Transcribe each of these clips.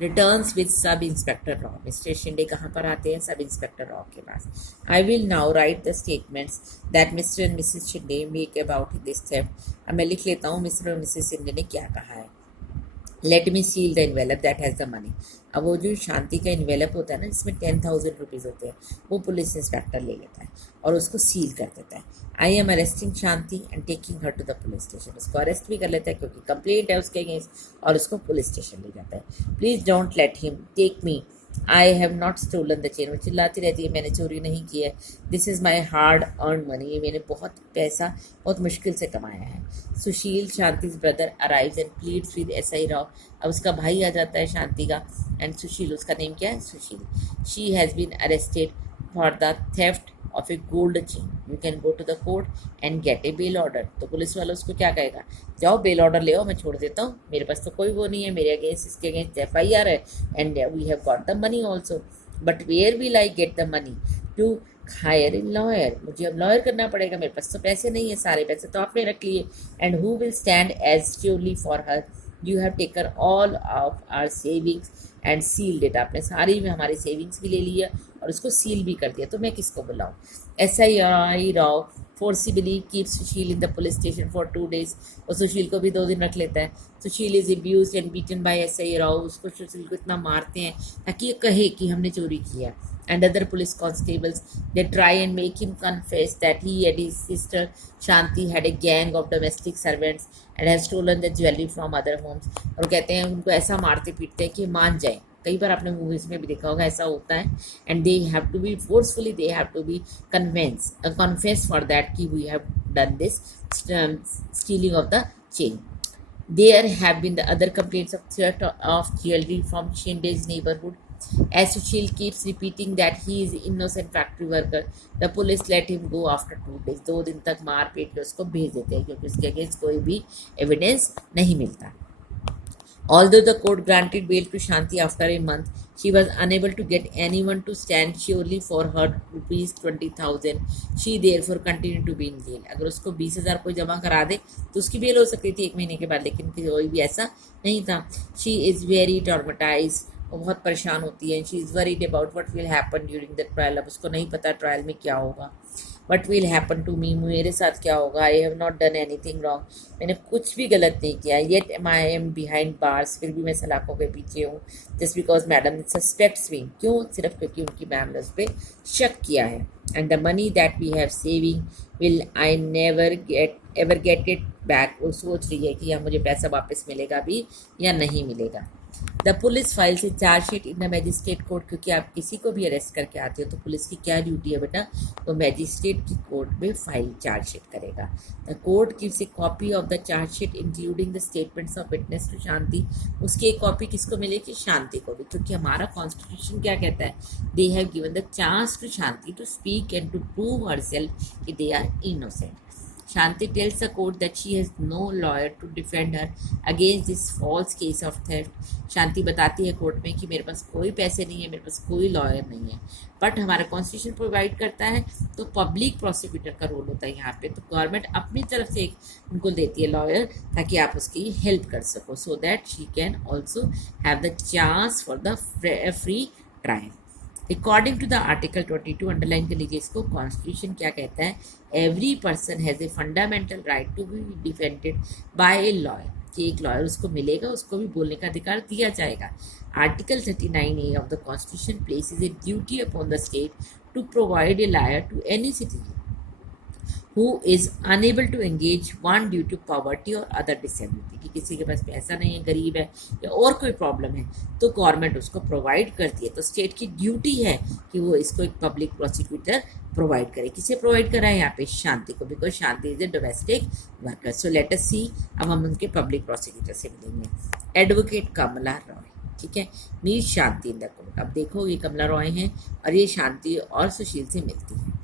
Returns with sub inspector Rao. Mr Shinde कहाँ पर आते हैं? सब इंस्पेक्टर रॉ के पास। I will now write the statements that Mr and Mrs Shinde make about this theft. अब मैं लिख लेता हूँ मिस्टर और मिसेस शिंदे ने क्या कहा है। Let me seal the envelope that has the money. अब वो जो शांति का इन्वेलप होता है ना, जिसमें 10,000 रुपीज़ होते हैं, वो पुलिस इंस्पेक्टर ले लेता है और उसको सील कर देता है। I am arresting Shanti and taking her to the police station. उसको अरेस्ट भी कर लेता है क्योंकि कंप्लेंट है उसके अगेंस्ट, और उसको पुलिस स्टेशन ले जाता है। Please don't let him take me, I have not stolen the chain. वो चिल्लाती रहती है, मैंने चोरी नहीं की है, this is my hard earn money, ये मैंने बहुत पैसा बहुत मुश्किल से कमाया है। Sushil, Shanti's brother, arrives and pleads with SI Rao. अब उसका भाई आ जाता है शांति का, एंड सुशील, उसका नेम क्या है? Sushil. She has been arrested for the theft of a gold chain, you can go to the court and get a bail order. तो पुलिस वाला उसको क्या कहेगा? जाओ बेल ऑर्डर ले आओ, मैं छोड़ देता हूँ, मेरे पास तो कोई वो नहीं है, मेरे अगेंस्ट इसके अगेंस्ट FIR है, and we have got the money also, but where will I get the money to hire in lawyer. मुझे अब लॉयर करना पड़ेगा, मेरे पास तो पैसे नहीं है, सारे पैसे तो आपने रख लिए। And who will stand as surely for her, you have taken all of our savings and sealed it. आपने सारी में हमारी सेविंग्स भी ले लिया और उसको सील भी कर दिया, तो मैं किसको बुलाऊं? SI Rao forcibly keep Sushil in the police station for 2 days। और सुशील को भी 2 दिन रख लेता है। Sushil is abused and beaten by SI Rao. उसको सुशील को इतना मारते हैं ताकि ये कहे कि हमने चोरी किया। And other police constables, they try and make him confess that he and his sister Shanti had a gang of domestic servants and has stolen the jewelry from other homes। और कहते हैं उनको ऐसा मारते पीटते हैं कि मान जाए। कई बार आपने मूवीज में भी देखा होगा ऐसा होता है। And they have to be forcefully, they have to be confess for that कि we have done this stealing of the chain. There have been the other complaints of theft of jewelry from Shinde's neighborhood. As Sushil keeps repeating that he is innocent factory worker, the police let him go after 2 days। 2 दिन तक मार पीट के उसको भेज देते हैं क्योंकि उसके अगेंस्ट कोई भी एविडेंस नहीं मिलता। Although the court granted bail to Shanti after a month, she was unable to get anyone to stand surely for her ₹20,000। She therefore continued to be in jail। अगर उसको 20,000 कोई जमा करा दे तो उसकी बेल हो सकती थी 1 महीने के बाद, लेकिन कोई भी ऐसा नहीं था। She is very traumatized। वो बहुत परेशान होती है। She is worried about what will happen during the trial। अब उसको नहीं पता ट्रायल में क्या होगा। What will happen to me, मेरे साथ क्या होगा। I have not done anything wrong, मैंने कुछ भी गलत नहीं किया। Yet I am behind bars, फिर भी मैं सलाखों के पीछे हूँ। Just because madam suspects me, क्यों? सिर्फ क्योंकि उनकी मैम ने उस पर शक किया है। And the money that we have saving will I never get it back. वो सोच रही है कि या मुझे पैसा वापस मिलेगा भी या नहीं मिलेगा। The police files A chargesheet in the magistrate court. क्योंकि आप किसी को भी अरेस्ट करके आते हो तो पुलिस की क्या ड्यूटी है बेटा? तो मैजिस्ट्रेट की कोर्ट में फाइल चार्जशीट करेगा। The court gives a copy of the chargesheet including the statements of witness to Shanti. उसकी एक कॉपी किसको मिलेगी? शांति को भी, क्योंकि हमारा कॉन्स्टिट्यूशन क्या कहता है? They have given the chance to Shanti to speak and to prove herself कि they are innocent. Shanti tells the court that she has no lawyer to defend her against this false case of theft। शांति बताती है court में कि मेरे पास कोई पैसे नहीं है, मेरे पास कोई लॉयर नहीं है, बट हमारा कॉन्स्टिट्यूशन प्रोवाइड करता है तो पब्लिक प्रोसिक्यूटर का रोल होता है यहाँ पे। तो गवर्नमेंट अपनी तरफ से उनको देती है लॉयर ताकि आप उसकी हेल्प कर सको, so that she can also have the chance for the free trial. According to the article 22, underline कर लीजिए इसको, कॉन्स्टिट्यूशन क्या कहता है? Every person has a fundamental right to be defended by a lawyer, कि एक लॉयर उसको मिलेगा, उसको भी बोलने का अधिकार दिया जाएगा। Article 39A of the constitution places a duty upon the state to provide a lawyer to any citizen who is unable to engage one due to poverty or other disability। कि किसी के पास पैसा नहीं है, गरीब है या और कोई प्रॉब्लम है तो गवर्नमेंट उसको प्रोवाइड करती है। तो स्टेट की ड्यूटी है कि वो इसको एक पब्लिक प्रोसिक्यूटर प्रोवाइड करे। किसे प्रोवाइड करा है यहाँ पे? शांति को, because Shanti is a domestic worker. So let us see, अब हम उनके पब्लिक प्रोसिक्यूटर से मिलेंगे। एडवोकेट कमला रॉय, ठीक है, meet Shanti in the court. अब देखो ये कमला रॉय हैं और ये शांति और सुशील से मिलती है।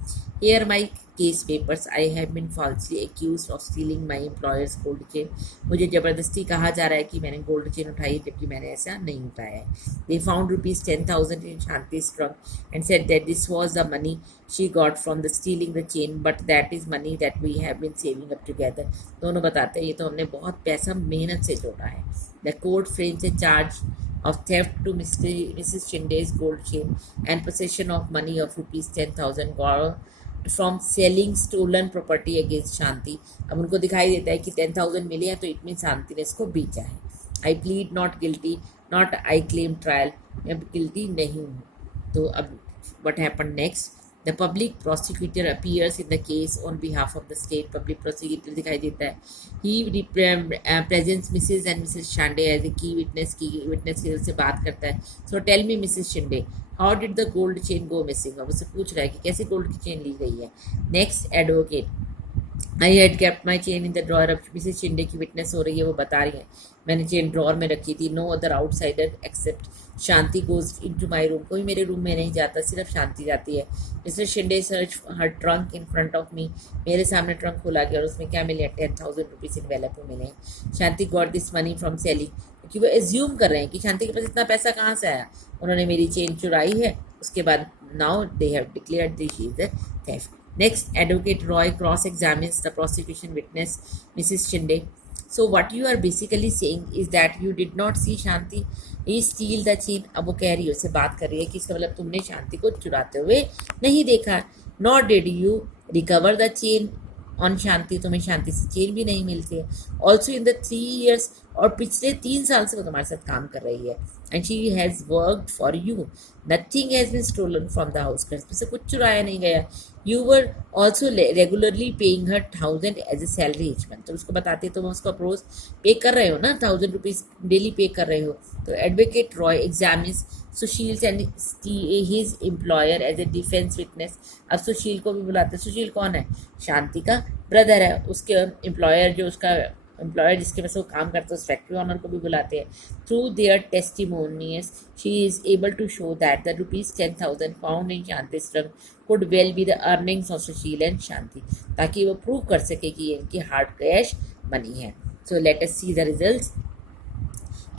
Here my case papers, I have been falsely accused of stealing my employer's gold chain। मुझे ज़बरदस्ती कहा जा रहा है कि मैंने गोल्ड चेन उठाई जबकि मैंने ऐसा नहीं उठाया है। They found ₹10,000 in Shanti's trunk and said that this was the money she got from the stealing the chain, but that is money that we have been saving up together। दोनों बताते हैं ये तो हमने बहुत पैसा मेहनत से जोड़ा है। The court frames a charge of theft to Mrs. Shinde's gold chain and possession of money of rupees 10,000 from selling stolen property against Shanti. अब उनको दिखाई देता है कि 10,000 मिले हैं तो इट मीन शांति ने इसको बेचा है. I plead not guilty, not I claim trial. मैं गिल्टी नहीं हूँ. तो अब what happened next? The public prosecutor appears in the case on behalf of the state. Public prosecutor दिखाई देता है. He presents Mrs. and Mrs. Shande as a key witness. Key witness की से बात करता है. So tell me Mrs. Shinde, how did the gold chain go missing? अब उससे पूछ रहा है कि कैसे गोल्ड की चेन ली गई है. Next, advocate. I had kept my chain in the drawer. अब मिसेज शिंदे की विटनेस हो रही है, वो बता रही है मैंने चेन ड्रॉर में रखी थी. No other outsider except Shanti goes into my room. कोई मेरे रूम में नहीं जाता, सिर्फ शांति जाती है. Mister Shinde search her trunk in front of me. मेरे सामने ट्रंक खोला गया और उसमें क्या मिले? 10,000 रुपीज़ इनवेलप में मिले. Shanti got this money from selling. क्योंकि वो एज्यूम कर रहे हैं कि शांति के पास इतना पैसा कहाँ से आया. उन्होंने मेरी चेन चुराई है. उसके बाद now they have declared this is the theft. Next, Advocate Roy cross-examines the prosecution witness, Mrs. Shinde. So what you are basically saying is that you did not see Shanti steal the chain. अब वो कह रही है, उससे बात कर रही है कि इसका मतलब तुमने शांति को चुराते हुए नहीं देखा. Nor did you recover the chain on Shanti. तुम्हें शांति से चेन भी नहीं मिलती है. Also in the 3 years, और पिछले 3 साल से वो तुम्हारे साथ काम कर रही है. And she has worked for you. Nothing has been stolen from the house. घर से कुछ चुराया नहीं गया. You were also regularly paying her 1,000 as a salary each month. तो उसको बताते तुम उसको अप्रोच पे कर रहे हो ना, 1,000 रुपीज़ डेली पे कर रहे हो. तो advocate Roy examines Sushil and his employer as a defence witness. अब सुशील को भी बुलाते हैं. सुशील कौन है? शांति का ब्रदर है. उसके एम्प्लॉयर जो उसका एम्प्लॉयर जिसके पास वो काम करता है उस फैक्ट्री ऑनर को भी बुलाते हैं. Through their testimonies she is able to show that the ₹10,000 found in Shanti's trunk could well be the earnings of Sushil and Shanti, ताकि वो प्रूव कर सके कि ये इनकी हार्ड कैश मनी है. So let us see the results.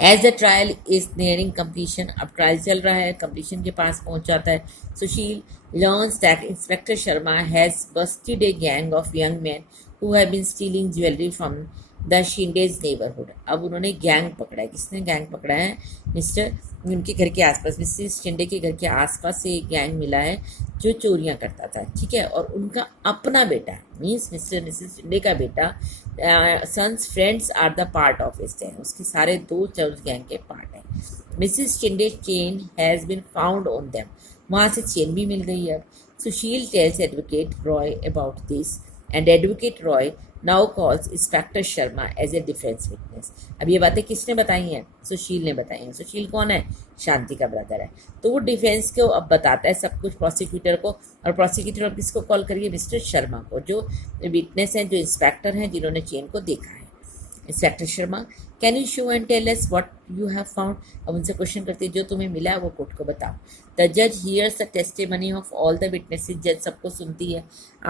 As the trial is nearing completion. अब trial चल रहा है, कंप्लीशन के पास पहुंच जाता है. Sushil learns that Inspector Sharma has busted a gang of young men who have been stealing jewelry from the Shindes' neighbourhood. अब उन्होंने गैंग पकड़ा है. किसने गैंग पकड़ा है? मिस्टर उनके घर के आसपास, मिसेस शिंडे के घर के आसपास से एक गैंग मिला है जो चोरियां करता था. ठीक है. और उनका अपना बेटा मीन्स मिस्टर मिसेस शिंडे का बेटा, son's friends are the part of this gang. उसके सारे दोस्त उस गैंग के पार्ट हैं. Mrs Shinde chain has been found on them. वहाँ से चेन भी मिल गई है. Sushil tells advocate Roy about this and advocate Roy now calls inspector Sharma as a defence witness. अब ये बातें किसने बताई हैं? सुशील ने बताई हैं. सुशील कौन है? शांति का ब्रदर है. तो वो डिफेंस को अब बताता है सब कुछ प्रोसिक्यूटर को. और प्रोसिक्यूटर अब किसको कॉल करिए? मिस्टर शर्मा को, जो विटनेस हैं, जो इंस्पेक्टर हैं, जिन्होंने चेन को देखा है. Inspector Sharma, can you show and tell us what you have found. अब उनसे क्वेश्चन करते हैं जो तुम्हें मिला है वो कोर्ट को बताओ. द जज hears the testimony of all the witnesses. जज सबको सुनती है.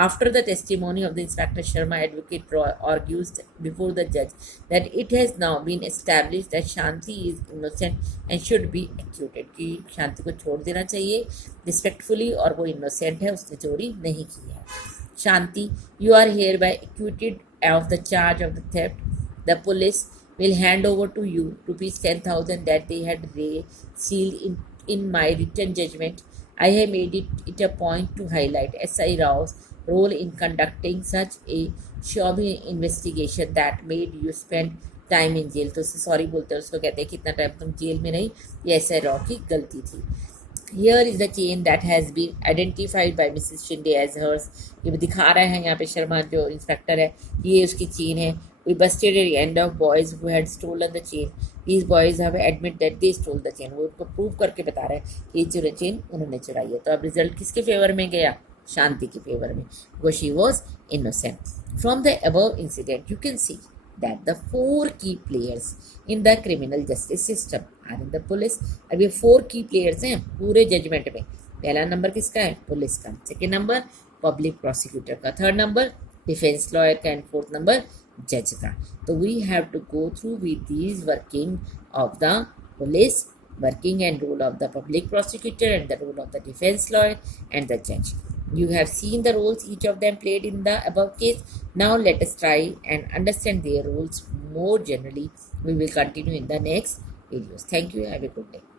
After the testimony of the inspector Sharma, advocate Roy argues before the जज that it has now been established that Shanti is innocent and should be acquitted. कि शांति को छोड़ देना चाहिए रिस्पेक्टफुली और वो इनोसेंट है, उसने चोरी नहीं की है. Shanti, you are hereby acquitted of the charge of the theft. The police will hand over to you ₹10,000 that they had sealed in my written judgment. I have made it a point to highlight S.I. Rao's role in conducting such a shabby investigation that made you spend time in jail. तो उससे sorry बोलते हैं, उसको कहते हैं कि इतना time तुम जेल में नहीं, ये S.I. Rao की गलती थी. Here is the chain that has been identified by Mrs. Shinde as hers. ये दिखा रहे हैं यहाँ पे शर्मा जो इंस्पेक्टर है, ये उसकी चेन है. We busted a end of boys who had stolen the chain. These boys have admit that they stole the chain. वो उनको प्रूव करके बता रहे हैं कि ये चेन उन्होंने चुराई है. तो अब रिजल्ट किसके फेवर में गया? शांति के फेवर में, because she was innocent. From the above incident, you can see that the 4 key players in the criminal justice system are in the police. अब ये 4 key players हैं पूरे जजमेंट में. पहला नंबर किसका है? पुलिस का. सेकेंड नंबर पब्लिक प्रोसिक्यूटर का. थर्ड नंबर डिफेंस लॉयर का. एंड फोर्थ नंबर जज का. तो we have to go through with these working of the police, working and role of the public prosecutor and the role of the defense lawyer and the judge. You have seen the roles each of them played in the above case. Now let us try and understand their roles more generally. We will continue in the next videos. Thank you, have a good day.